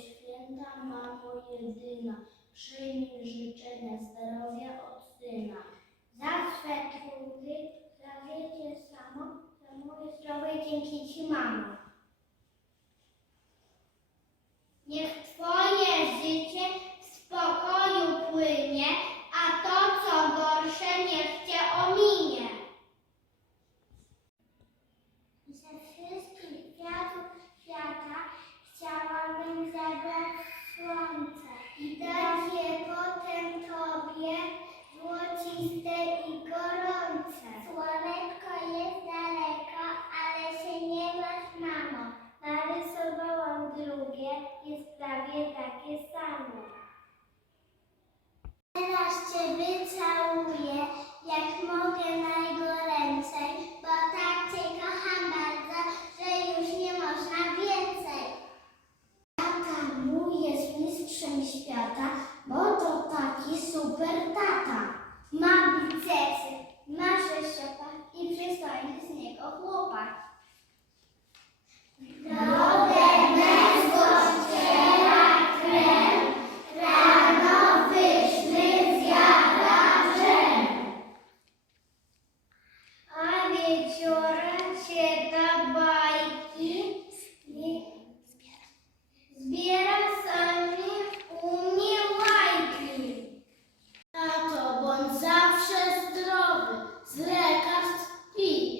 święta mamo jedyna, przyjmij życzenia zdrowia od syna. Za swe trudy, za życie samo, za moje zdrowie dzięki Ci, mamo. Niech Twoje zawsze zdrowy, z lekarstw pij.